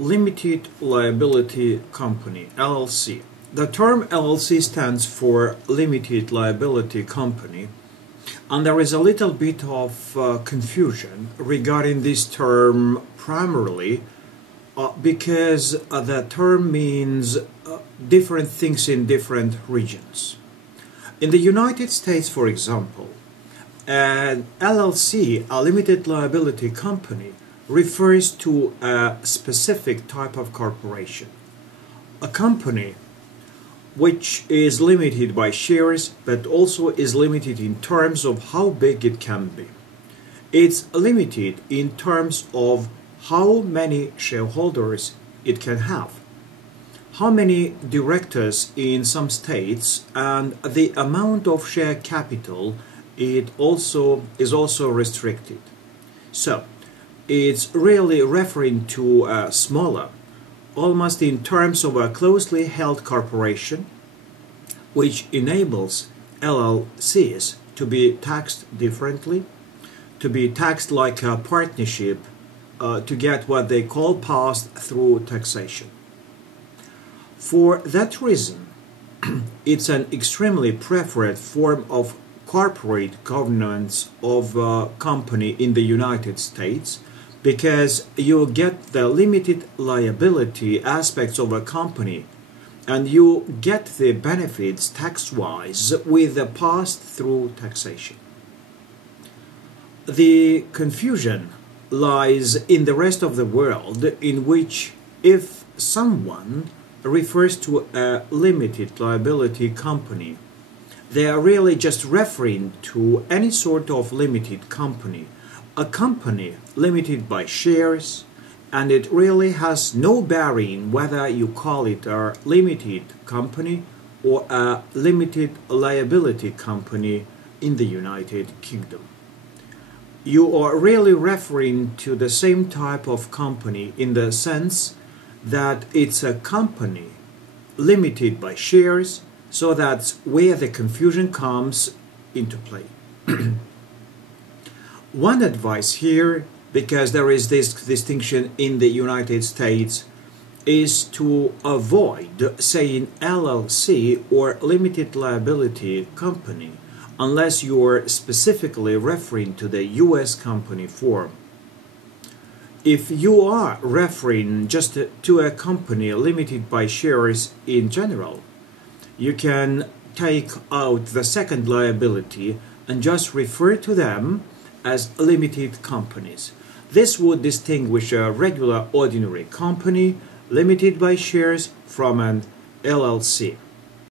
Limited Liability Company, LLC. The term LLC stands for Limited Liability Company, and there is a little bit of confusion regarding this term, primarily because the term means different things in different regions. In the United States, for example, an LLC, a limited liability company, refers to a specific type of corporation. A company which is limited by shares, but also is limited in terms of how big it can be. It's limited in terms of how many shareholders it can have, how many directors in some states, and the amount of share capital is also restricted. So it's really referring to a smaller, almost in terms of a closely held corporation, which enables LLCs to be taxed differently, to be taxed like a partnership, to get what they call pass-through taxation. For that reason, it's an extremely preferred form of corporate governance of a company in the United States, because you get the limited liability aspects of a company and you get the benefits tax-wise with the pass-through taxation. The confusion lies in the rest of the world, in which if someone refers to a limited liability company, they are really just referring to any sort of limited company, a company limited by shares, and it really has no bearing whether you call it a limited company or a limited liability company in the United Kingdom. You are really referring to the same type of company in the sense that it's a company limited by shares, so that's where the confusion comes into play. One advice here, because there is this distinction in the United States, is to avoid saying LLC or limited liability company unless you're specifically referring to the US company form. If you are referring just to a company limited by shares in general, you can take out the second liability and just refer to them as limited companies. This would distinguish a regular ordinary company limited by shares from an LLC.